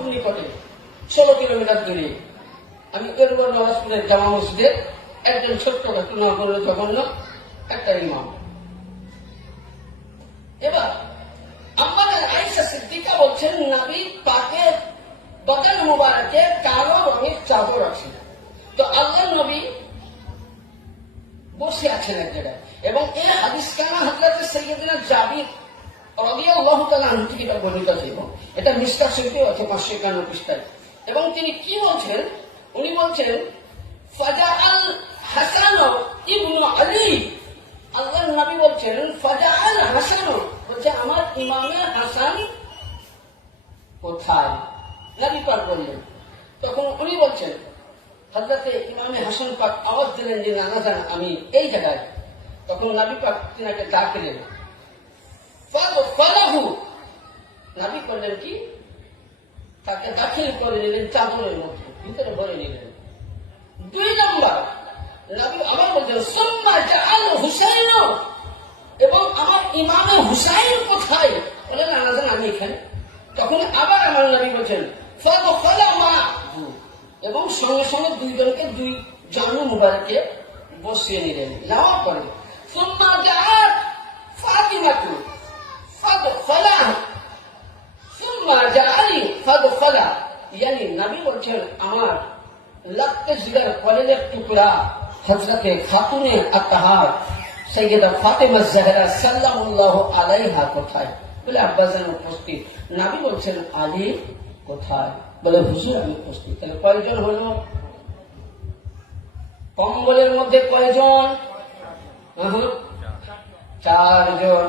খুব নিকটে, 16 কিলোমিটার দূরে। আমি এরপর নওয়াজপুরের জামা মসজিদের একজন ছোট্ট নগণ্য জঘন্য একটা ইমাম। এবার আমাদের আয়েশা সিদ্দিকা বলছেন, নবী পাকের বদন মুবারকে কালো রঙের চাদর আছে। তো আল্লাহর নবী বসে আছেন এক জায়গায়, এবং এই হাদিস কানা হযরত সাইয়্যিদনা জাবির রাদিয়াল্লাহু তাআলা আনহু থেকে বর্ণিত ছিল। এটা মিশকাত শরীফে আছে 551 পৃষ্ঠায়। এবং তিনি কি বলছেন? উনি বলছেন, ফাজাআল হাসান ইবনে আলী, আল্লাহর নবী বলছেন ফাজাআল হাসান, বলছে আমার ইমামে হাসান কোথায়? নবী পাক বললেন। তখন উনি বলছেন, হযরতে ইমামে হাসান পাক আওয়াজ দিলেন যে নানা জান আমি এই জায়গায়। তখন নবী পাক তিনাকে ডাকলেন, ফাদফালাহু, নবী করলেন কি, তাকে দাখিল করে নিলেন চাদরের মধ্যে, ভিতরে ভরে নিলেন। 2 নম্বর নবী আবার বলছেন, সুম্মা জাআল হুসাইন, এবং আমার ইমামে হুসাইন কোথায়? বলে নানা জান আমি এখানে। তখন আবার আমার নবী বলছেন, ফাদফালা মা'হু, এবং সঙ্গে সঙ্গে দুইজনকে 2 জানু মুবারকে বসিয়ে নিলেন। নেওয়ার পরে সুম্মা জাআত ফাতিমাতু ফাদফালা, সুম্মা জাআলি ফাদফালা, ইয়ানি নবী বলছেন আমার লাখে জিগার কলেজের টুকরা হযরতে খাতুনে আতহার সাইয়্যিদা ফাতেমা জাহরা সাল্লাল্লাহু আলাইহা কোথায়? বলে আব্বাজান উপস্থিত। নবী বলছেন আলী কোথায়? বলে হুজুর আমি উপস্থিত। তাহলে কয়জন হলো? কম্বলের মধ্যে কয়জন? 4 জন।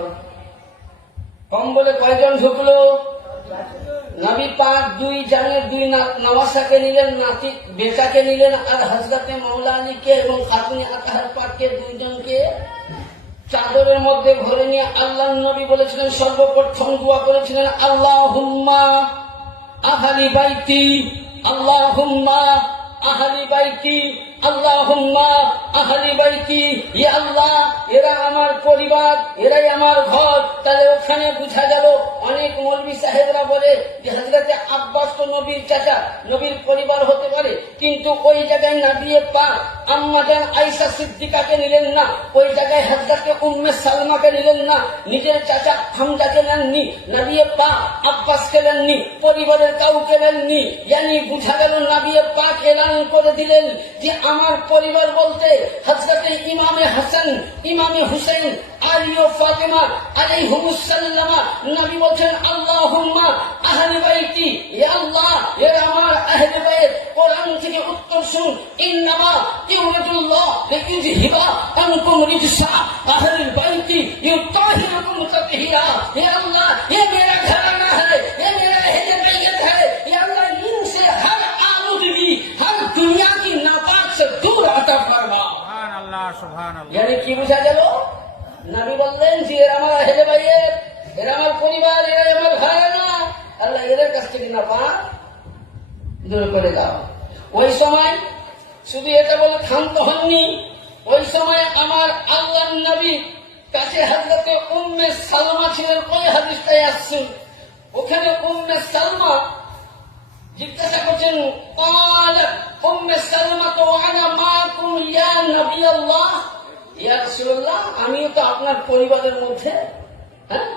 কম্বলে কয়জন ঢুকলো? নবী পাক 2 জানের 2 নওয়াসাকে নিলেন, নাতি বেটাকে নিলেন, আর হযরতে মাওলা আলীকে এবং খাতুনে আতহার পাককে 2 জনকে চাদরের মধ্যে ভরে নিয়ে আল্লাহর নবী বলেছিলেন, সর্বপ্রথম দোয়া করেছিলেন, আল্লাহুম্মা আহলি বাইতি, আল্লাহুম্মা আহলি বাইতি, আল্লাহুম্মা আহলি বাইতি, ইয়া আল্লাহ এরা আমার পরিবার, এরাই আমার ঘর। তাহলে ওখানে বুঝা গেল, অনেক মৌলভী সাহেবরা বলে যে হযরতে আব্বাস তো নবীর চাচা, নবীর পরিবার হতে পারে, কিন্তু ওই জায়গায় নবী পাক আম্মা জান আয়েশা সিদ্দিকাকে নিলেন না, ওই জায়গায় হযরতে উম্মে সালমাকে নিলেন না, নিজের চাচা হামজাকে নেননি, নবী পাক আব্বাসকে নেননি, পরিবারের কাউকে নেননি। ইয়ানি বুঝা গেল নবী পাক এলান করে দিলেন যে আমার পরিবার বলতে হযরতে ইমামে হাসান, ইমামে হুসাইন, আলী ও ফাতেমা আলাইহিমুস সালাম। নবী বলেন আল্লাহুম্মা আহলি বাইতি, ইয়া আল্লাহ এরা আমার আহলে বাইত। কোরআন থেকে উত্তর শুন, ইন্নামা ইউরিদুল্লাহ লিইউযহিবা আনকুম রিজসা আহলিল বাইতি ইউতাহিরুকুম তাতহীরা। ইয়া আল্লাহ ये मेरा घराना है, ये मेरा अहले बैत है, या अल्लाह इनसे हर आलूदगी, हर दुनिया की नापाक से दूर अता फरमा। सुभान अल्लाह, सुभान अल्लाह। यानी কি বুঝা গেল? নবী বললেন যে এরা আমার আহলে বাইত, এরা আমার পরিবার, এরা আমার ঘরানা, আল্লাহ এদের কাছ থেকে নাপাক দূর করে দাও। ওই সময় শুধু এটা বলে ক্ষান্ত হননি, ওই সময় আমার আল্লাহর নবী কাছে হযরতে উম্মে সালমা ছিলেন। ওই হাদিসটাই আসছে, ওখানে উম্মে সালমা জিজ্ঞাসা করছেন, ক্বালাত উম্মে সালমা তো আনা মাকুম ইয়া নবী আল্লাহ, ইয়া রাসূলুল্লাহ আমিও তো আপনার পরিবারের মধ্যে। হ্যাঁ,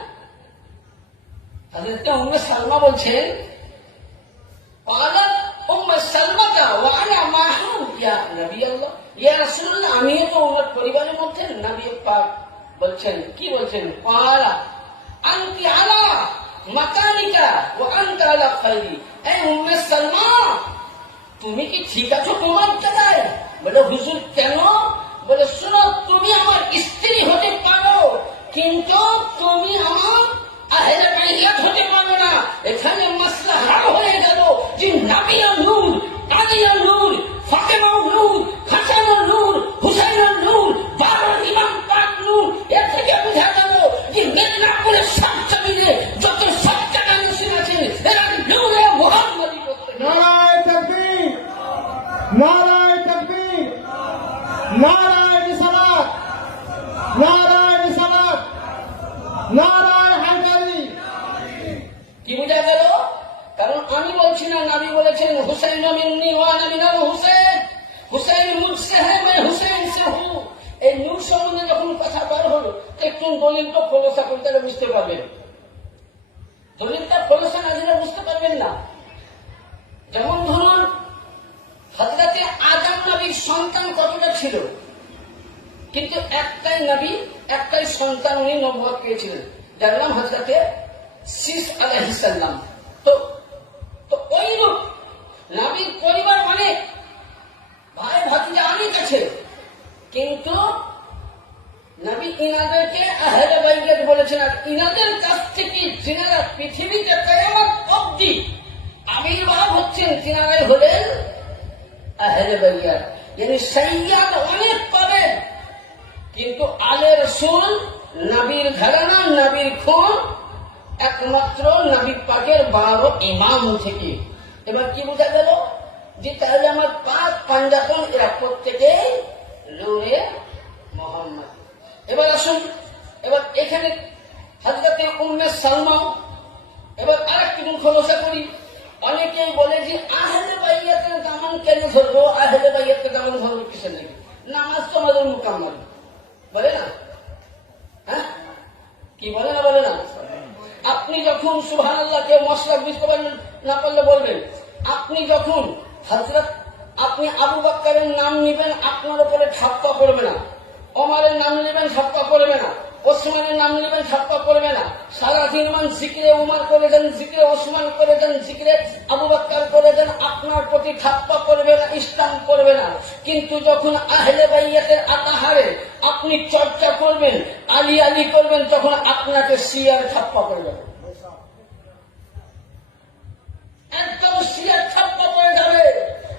হযরতে উম্মে সালমা বলছেন, ক্বালাত উম্মে সালমা ওয়া আনা মাহুম ইয়া নবী আল্লাহ, ইয়া রাসূলুল্লাহ আমিও তো আমার পরিবারের মধ্যে। নবী পাক বলছেন, কি বলছেন? ক্বালা আনতি আলা মাকানিকা ওয়া আনতা আলা খাইরি। এই উম্মে সালমা তুমি কি ঠিক আছো তোমার জায়গায়? বলে হুজুর কেন? বলে শোনো, তুমি আমার স্ত্রী হতে পারো, কিন্তু তুমি আমার আহলে বাইত হতে পারবে না। এখানে মাসলা হাল হয়ে গেল যে নবী নূর, আলী নূর, ফাতেমা নূর, হাসান নূর, হুসাইন নূর, 12 ইমাম পাক নূর। এর থেকে বোঝা গেল যে মেদিনাপুরের সব জমিনে যত সত্যকার মুসলিম আছেন এরা নূরে মুহাম্মদী করতে। নারায়ে তাকবীর, নারায়ে তাকবীর, নারায়ে রিসালাত, নারায়ে রিসালাত, নারায়ে হায়দারি। কি বোঝা গেল? কারণ আমি বলছি না, নবী বলেছেন হুসাইন মিন্নি ওয়া আনা মিনাল হুসাইন, হুসাইন মুঝসে হ্যায় मैं হুসাইন সে হूं। এই নূর সম্বন্ধে যখন কথা বার হলো, একটু দলিল তো খোলসা করতে বুঝতে পারবেন। দলিলটা খোলসা না দিলে বুঝতে পারবেন না। যেমন ধরুন হযরতে আদম নবীর সন্তান কতটা ছিল, কিন্তু একটাই নবী, একটাই সন্তান উনি নবুয়ত পেয়েছিলেন, যার নাম হযরতে শীস আলাইহিস সালাম। তো ওইরূপ নবীর পরিবার মানে ভাই ভাতিজা অনেক আছে, কিন্তু নবী ইনাদেরকে আহলে বাইত বলেছেন। আর ইনাদের কাছ থেকে যিনারা পৃথিবীতে কিয়ামত অবধি আবির্ভাব হচ্ছেন, তিনারাই হলেন আহলে বাইত। yani সাইয়্যাদ অনেক পাবেন, কিন্তু আলে রাসূল নবীর ঘরানা, নবীর খুন একমাত্র নবী পাকের 12 ইমাম থেকে। এবার কি বোঝা গেল যে তাহলে আমার 5 পাঞ্জাতন এরা প্রত্যেকে নূরে মুহাম্মদ। এবার আসুন, এবার এখানে হযরতে উম্মে সালমা। এবার আরেকটু খোলসা করি। অনেকেই বলে যে আহলে বাইতের দামান কেন ধরবো, আহলে বাইতের দামান ধরবো কিসের নাকি, নামাজ তো আমাদের মুকাম্মাল, বলে না? হ্যাঁ, কি বলে না, বলে না? আপনি যখন সুবহানাল্লাহ, কেউ মশলা বুঝতে পারেন না পারলে বলবেন, আপনি যখন হযরত আপনি আবু বকরের নাম নিবেন, আপনার উপরে ছাপ্পা পড়বে না। ওমরের নাম নেবেন, ছাপ্পা পড়বে না। ওসমানের নাম নেবেন, ছাপ্পা পড়বে না। সারাদিন মান জিকিরে উমর করে দেন, জিকিরে ওসমান করে দেন, জিকিরে আবু বকর করে দেন, আপনার প্রতি ছাপ্পা পড়বে না, ইসলাম করবে না। কিন্তু যখন আহলে বাইতের আতাহারে আপনি চর্চা করবেন, আলী আলী করবেন, তখন আপনাকে শিয়ার ছাপ্পা পড়বে, একদম শিয়ার ছাপ্পা পড়ে যাবে।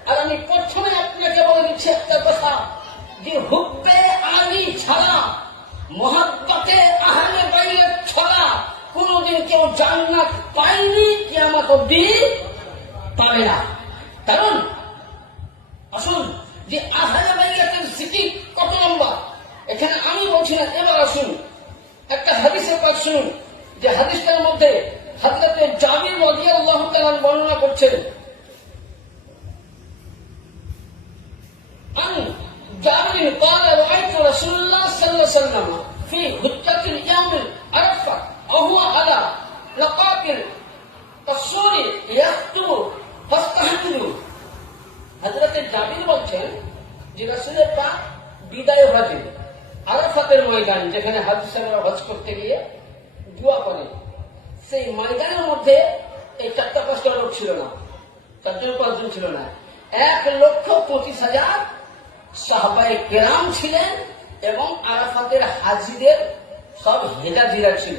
আর আমি প্রথমে আপনাকে বলে দিচ্ছি একটা কথা, যে হুব্বে আলী ছাড়া, মোহাব্বতে আহলে বাইত ছাড়া কোনদিন কেউ জান্নাত পায়নি, কিয়ামত অবধি পাবে না। কারণ আসুন, যে আহলে বাইতের জিকির কত লম্বা, এখানে আমি বলছি না। এবার আসুন একটা হাদিসের পাঠ শুনুন, যে হাদিসটার মধ্যে হযরতে জাবির রাদিয়াল্লাহু তাআলা বর্ণনা করছেন। جابر قال رأيت رسول الله صلى الله عليه وسلم في خطة اليوم عرفة وهو على نقابل السور يخطب فاستحضروا। হযরতে জাবির বলছেন যে রাসূলের পাক বিদায় হজে আরাফাতের ময়দান, যেখানে হাজিরা হজ করতে গিয়ে দোয়া করে, সেই ময়দানের মধ্যে এই 4-5টা লোক ছিল না, 4-5জন ছিল না, 1,25,000 সাহাবায়ে কেরাম ছিলেন, এবং আরাফাতের হাজিদের সব হেজাজিরা ছিল।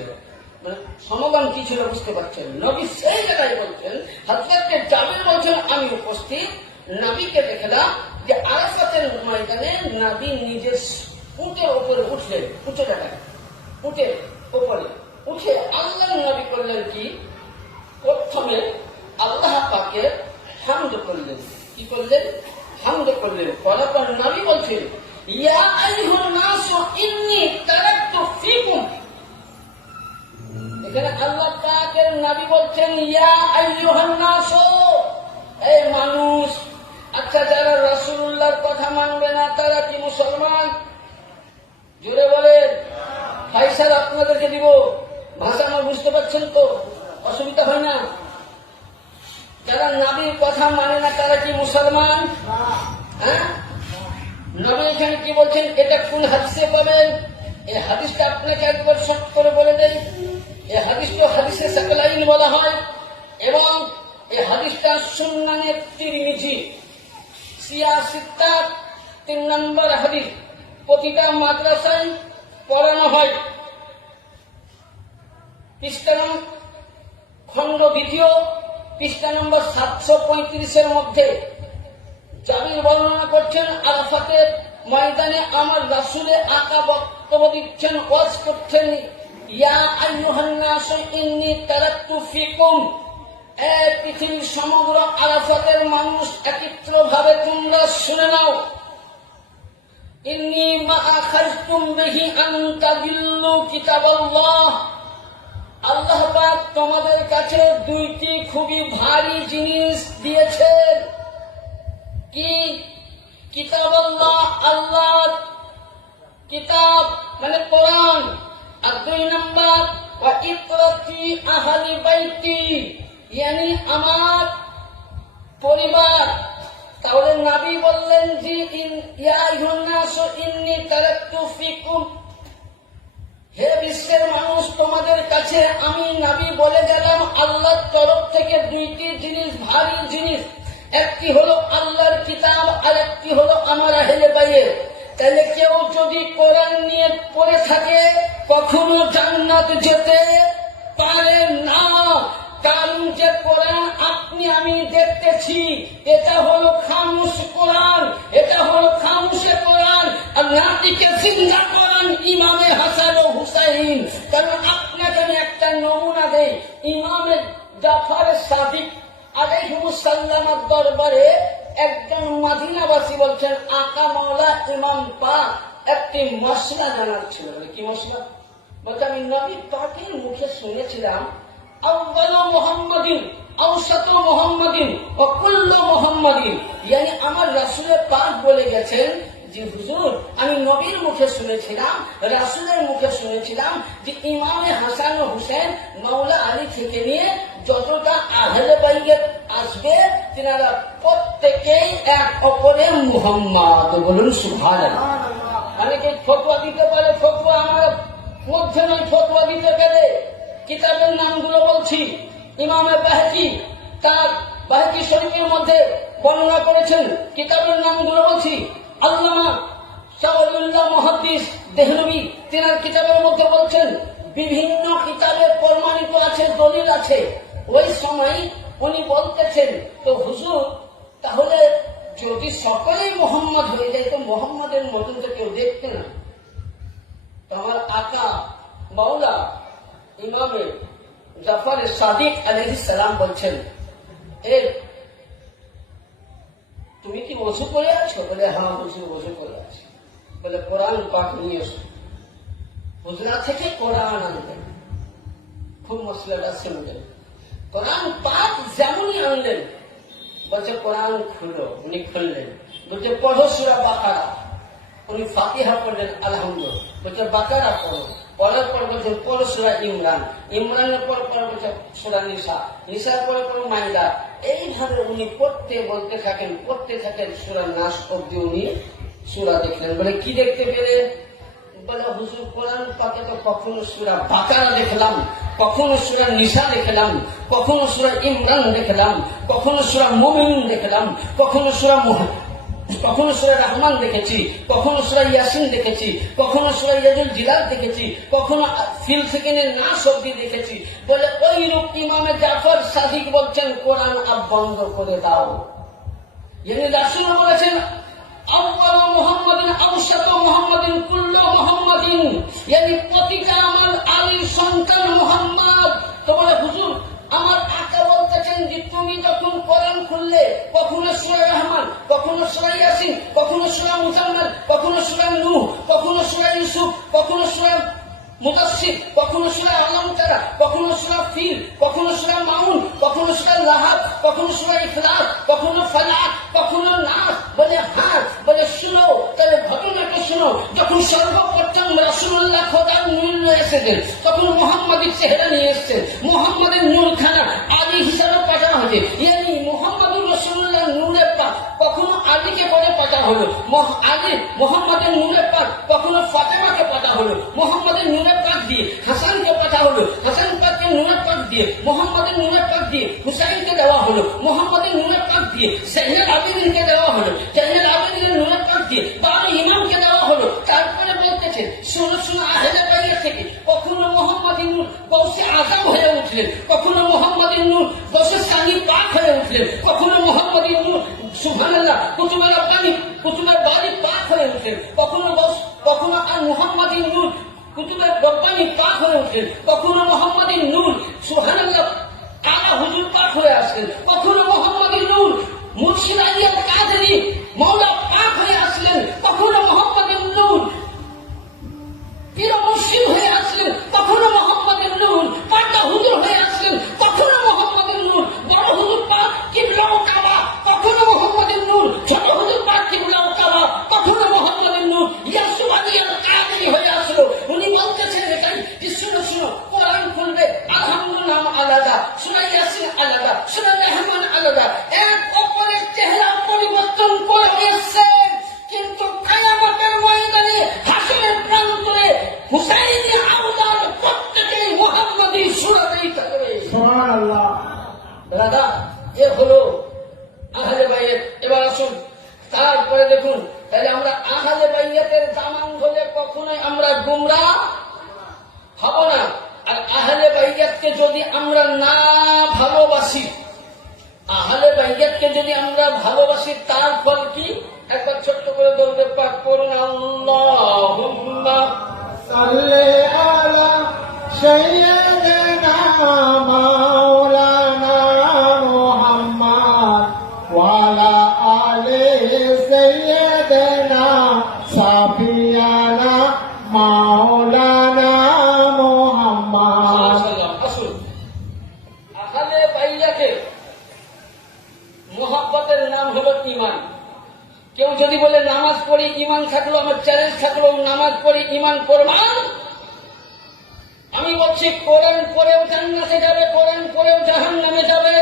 মানে সমাগম কি ছিল বুঝতে পারছেন? নবী সেই জায়গায় বলছেন, হযরতে জাবির বলছেন আমি উপস্থিত, নবীকে দেখলাম যে আরাফাতের ময়দানে নবী নিজের উটের উপরে উঠলেন, উঠে দেখায়, উটের উপরে উঠে আল্লাহর নবী করলেন কি, প্রথমে আল্লাহ পাকের হামদ করলেন। কি করলেন? হামদ করলেন। করার পর নবী বলছেন, ইয়া আইয়ুহান নাস ইন্নী তারাকতু ফীকুম। এখানে আল্লাহ পাকের নবী বলছেন ইয়া আইয়ুহান নাস, এই মানুষ। আচ্ছা, যারা রাসূলুল্লাহর কথা মানবে না তারা কি মুসলমান? জোরে বলেন। ফাইসাল আপনাদেরকে দিব, ভাষা আমার বুঝতে পারছেন তো, অসুবিধা হয় না? যারা নবীর কথা মানে না তারা কি মুসলমান? হ্যাঁ, নবী এখানে কি বলছেন, এটা কোন হাদিসে পাবেন? এই হাদিসটা আপনাকে একবার শর্ট করে বলে দেই। এই হাদিসটা হাদিসে সাকলাইন বলা হয়, এবং এই হাদিসটা সুন্নানে তিরমিজি সিয়াসিত্তা 3 নম্বর হাদিস, প্রতিটা মাদ্রাসায় পড়ানো হয়। পৃষ্ঠা খণ্ড 2 পৃষ্ঠা নম্বর 735 মধ্যে জাবির বর্ণনা করছেন, আরাফাতের ময়দানে আমার রাসূলে আকা বক্তব্য দিচ্ছেন, ওয়াজ করছেন, ইয়া আইয়ুহান নাস ইন্নী তারাকতু ফীকুম। এই পৃথিবীর সমগ্র আরাফাতের মানুষ একত্রভাবে তোমরা শুনে নাও, ইন্নী মা আখাযতুম বিহি আন তাদিল্লু কিতাবাল্লাহ। আল্লাহ পাক তোমাদের কাছে দুইটি খুবই ভারী জিনিস দিয়েছেন। কি? কিতাব আল্লাহ, আল্লাহর কিতাব মানে কোরআন, আর 2 নম্বর ওয়া ইত্রাতি আহলি বাইতি, ইয়ানি আমার পরিবার। তাহলে নবী বললেন যে ইয়া আইয়ুহান নাসু ইন্নী তারাকতু ফিকুম, হে বিশ্বের মানুষ, তোমাদের কাছে আমি নবী বলে গেলাম আল্লাহর তরফ থেকে দুইটি জিনিস, ভারী জিনিস। একটি হলো আল্লাহর কিতাব, আর একটি হলো আমার আহলে বাইত। তাহলে কেউ যদি কোরআন নিয়ে পড়ে থাকে কখনো জান্নাত যেতে পারে না। কারণ যে কোরআন আপনি আমি দেখতেছি এটা হলো খামুশ কোরআন, এটা হলো খামুশে কোরআন, আর নাতিকে জিন্দা কোরআন ইমামে হাসান ও হুসাইন। কারণ আপনাকে আমি একটা নমুনা দেই, ইমামে জাফর সাদিক আলাইহিস সালামের দরবারে একজন মদিনাবাসী বলছেন, আকা মাওলা ইমাম পাক একটি মশলা জানার ছিল। কি মশলা? বলছে আমি নবী পাকের মুখে শুনেছিলাম আউয়ালু মুহাম্মাদিন আওসাতু মুহাম্মাদিন ওয়া কুল্লু মুহাম্মাদিন, ইয়ানি আমার রাসূলের পাক বলে গেছেন যে হুজুর আমি নবীর মুখে শুনেছিলাম, রাসূলের মুখে শুনেছিলাম যে ইমামে হাসান ও হুসেন মাওলা আলী থেকে নিয়ে যতটা আহলে বাইত আসবে তিনারা প্রত্যেকেই এক অপরের মুহাম্মদ। বলুন সুবহানাল্লাহ। অনেকে ফতোয়া দিতে পারে, ফতোয়া আমার মধ্যে নয়, ফতোয়া দিতে গেলে কিতাবের নামগুলো বলছি। ইমামে বাহকি তার বাহকি শরীফের মধ্যে বর্ণনা করেছেন, কিতাবের নামগুলো বলছি। আল্লামা শাওয়ালিউল্লাহ মুহাদ্দিস দেহলভী তিনার কিতাবের মধ্যে বলছেন, বিভিন্ন কিতাবে প্রমাণিত আছে, দলিল আছে। ওই সময় উনি বলতেছেন, তো হুজুর তাহলে যদি সকলেই মোহাম্মদ হয়ে যায় তো মোহাম্মদের মতন তো কেউ দেখতে না। তো আমার আকা মাওলা ইমামে জাফর সাদিক আলাইহিস সালাম বলছেন, এ তুমি কি ওযু করে আছো? বলে হ্যাঁ ওযু করে আছি। বলে কোরআন পাক নিয়ে এসো। হুজরা থেকে কোরআন আনলেন, খুব মসলাটা শুনলেন। কোরআন পাক যেমনই আনলেন, বলছে কোরআন খুলো। উনি খুললেন, বলছে পড়ো সূরা বাকারা। উনি ফাতিহা পড়লেন আলহামদুলিল্লাহ, বলছে বাকারা পড়ো। পড়ার পর বলছেন পড়ো সূরা ইমরান, ইমরানের পর বলছে সূরা নিসা, নিসার পরে মাইদা। এইভাবে উনি বলতে থাকেন সূরা নাস অব্দি উনি সূরা দেখলেন। বলে কি দেখতে পেলে? বলে হুজুর কোরআন পাকে তো কখনো সূরা বাকারা দেখলাম, কখনো সূরা নিসা দেখলাম, কখনো সূরা ইমরান দেখলাম, কখনো সূরা মুমিনুন দেখলাম, কখনো সূরা রহমান দেখেছি, কখনো সূরা ইয়াসিন দেখেছি, কখনো সূরা ইয়াজুল জিলাল দেখেছি, কখনো ফিল সেকেন্ডের নাস অব্দি দেখেছি। বলে ওই রূপ ইমামে জাফর সাদিক বলছেন কোরআন আব বন্ধ করে দাও। ইয়ানি রাসূল বলেছেন আউয়ালু মুহাম্মাদিন আওসাতু মুহাম্মাদিন কুল্লু মুহাম্মাদিন, ইয়ানি প্রতিটা আমার আলীর সন্তান মুহাম্মদ। তো বলে হুজুর আমার আকা বলতেছেন যে তুমি যখন কোরআন খুললে কখনো সূরা রহমান, কখনো সূরা ইয়াসিন, কখনো সূরা মুজাম্মিল, কখনো সূরা নূহ, কখনো সূরা ইউসুফ, কখনো সূরা মুদাসসির, কখনো সূরা আলম তারা, কখনো সূরা ফিল, কখনো সূরা মাউন, কখনো সূরা লাহাব, কখনো সূরা ইখলাস, কখনো ফালাক, কখনো নাস। বলে হ্যাঁ। বলে শুনো, তাহলে ঘটনাটা শুনো। যখন সর্বপ্রথম রাসূলুল্লাহ খোদার নূর নিয়ে এসেছেন তখন মুহাম্মাদের চেহারা নিয়ে এসেছেন, মুহাম্মাদের নূরখানা আলী হিসাবে পাঠানো হয়েছে। ইয়ানি মুহাম্মাদুর রাসূলুল্লাহ নূরের পাক কখনো আলীকে পরে পাঠা হলো, আলী মুহাম্মাদের নূরের পাক কখনো ফাতেমাকে পাঠা হলো, মুহাম্মাদের নূরের পাক দিয়ে হাসানকে পাঠা হলো, হাসান পাককে নূরের পাক দিয়ে মুহাম্মাদের নূরের পাক দিয়ে হুসাইনকে দেওয়া হলো, মুহাম্মাদের নূরের পাক দিয়ে জাইনুল আবেদিনকে দেওয়া হলো, জাইনুল আবেদিনের নূরের পাক দিয়ে 12 ইমামকে দেওয়া হলো। তারপরে বলতেছে শুনো আহলে বাইত থেকে কখনো মুহাম্মাদের নূর গৌসে আজম হয়ে উঠলেন, কখনো মুহাম্মাদের নূর গৌসে সানি পাক হয়ে উঠলেন, কখনো মুহাম্মাদের নূর সুবহানাল্লাহ কুতুবের রব্বানি কুতুবের বাড়ি পাক হয়ে উঠলেন, কখনো আর মুহাম্মাদের নূর কুতুবের রব্বানি পাক হয়ে উঠলেন, কখনো মুহাম্মাদের নূর সুবহানাল্লাহ আলা হুজুর পাক হয়ে আসলেন, কখনো মুহাম্মাদের নূর মুর্শিদ আলী আল কাদেরী মাওলা পাক হয়ে আসলেন, কখনো মুহাম্মাদের নূর পীর মুর্শিদ হয়ে আসলেন, কখনো মুহাম্মাদের নূর পাক সূরা রহমান আলাদা, এক অপরের চেহারা পরিবর্তন করে এসছে, কিন্তু কিয়ামতের ময়দানে হাসরের প্রান্তরে হুসাইনি আওলাদ প্রত্যেকেই মুহাম্মাদি সূরাতেই থাকবে। সুবহানাল্লাহ। দাদা, এ হলো আহলে বাইত। এবার আসুন, তারপরে দেখুন, তাহলে আমরা আহলে বাইতের দামান হলে কখনোই আমরা গুমরাহ হব না। আর আহলে বাইতকে যদি আমরা না ভালোবাসি, আহলে বাইতকে যদি আমরা ভালোবাসি, তার ফল কি? একবার ছোট্ট করে দরুদ পাক করুন, আল্লাহুম্মা সাল্লি আলা সাইয়্যিদিনা মাওলানা মুহাম্মদ ওয়া আলা আলি সাইয়্যিদিনা সাফিয়ানা মাওলানা মুহাম্মদ। আসুন, আহলে বাইয়াকে মোহাব্বতের নাম হলো ঈমান। কেউ যদি বলে নামাজ পড়ি ঈমান থাকলো, আমার চ্যালেঞ্জ থাকলো, নামাজ পড়ি ঈমান প্রমাণ। আমি বলছি কোরআন পড়েও জান্নাতে যাবে, কোরআন পড়েও জাহান্নামে যাবে।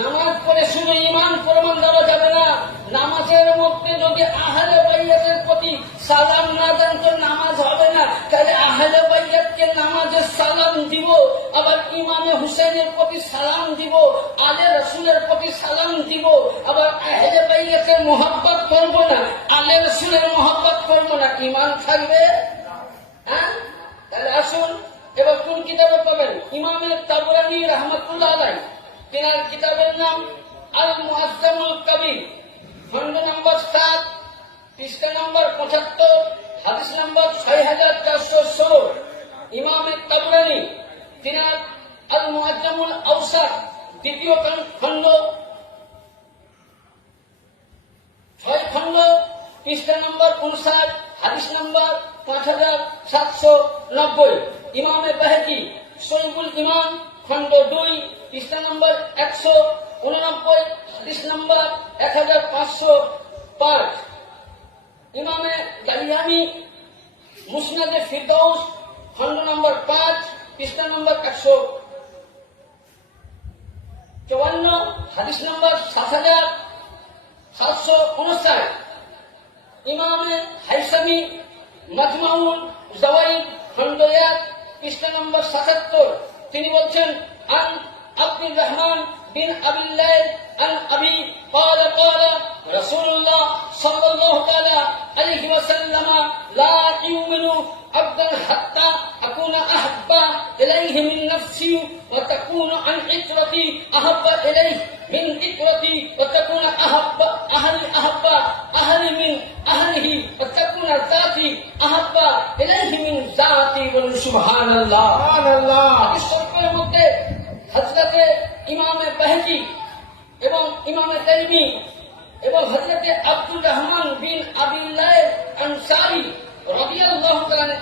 নামাজ পড়ে শুধু ঈমান প্রমাণ দেওয়া যাবে না। নামাজের মধ্যে যদি আহলে বাইয়াতের প্রতি সালাম না দেন তো নামাজ হবে না। তাহলে আহলে বাইয়াতকে নামাজের সালাম দিব, আবার ইমামে হুসেনের প্রতি সালাম দিব, আলে রসুলের প্রতি সালাম দিব, আবার আহলে বাইয়াতের মোহাব্বত করবো না, আলে রসুলের মোহাব্বত করবো না, ইমান থাকবে? হ্যাঁ, তাহলে আসুন, এবার কোন কিতাবে পাবেন? ইমামে তাবরানী রাহমাতুল্লাহ আলাইহি, তিনার কিতাবের নাম আল মুআজ্জামুল কবির, খণ্ড নম্বর 7, পৃষ্ঠা নম্বর 75, হাদিস নম্বর 6416। ইমামে তাবরানী তিনার আল মুআজ্জামুল আওসাত, দ্বিতীয় খণ্ড, 6 খণ্ড, পৃষ্ঠা নম্বর 59, হাদিস নম্বর 5790। ইমামে বাহকি সহিহুল ইমান, খণ্ড 2, পৃষ্ঠা নম্বর 189, হাদিস নম্বর 1505। ইমামে দারিয়ানি মুসনাদে ফিরদৌস, খণ্ড নম্বর 5, পৃষ্ঠা নম্বর 154, হাদিস নম্বর 7759। ইমামে হাইসামি মাজমাউল জাওয়াইদ, খণ্ড 1, পৃষ্ঠা নম্বর 77। তিনি বলছেন, আন আব্দুর রহমান বিন আবিল লাইল আন আবি قال قال رسول الله صلى الله عليه وسلم لا يؤمن عبد حتى أكون أحب إليه من نفسي وتكون عن عترتي أحب إليه من عترتي وتكون أحب أهلي من أهله وتكون ذاتي أحب إليه من ذاتي। سبحان الله। সুবহানাল্লাহ। হাদিস শরীফের মধ্যে হযরতে ইমামে বাহকি এবং ইমামে তাইমি এবং হযরতে আব্দুর রহমান বিন আবিল লাইল আনসারী রাদিয়াল্লাহু তাআলা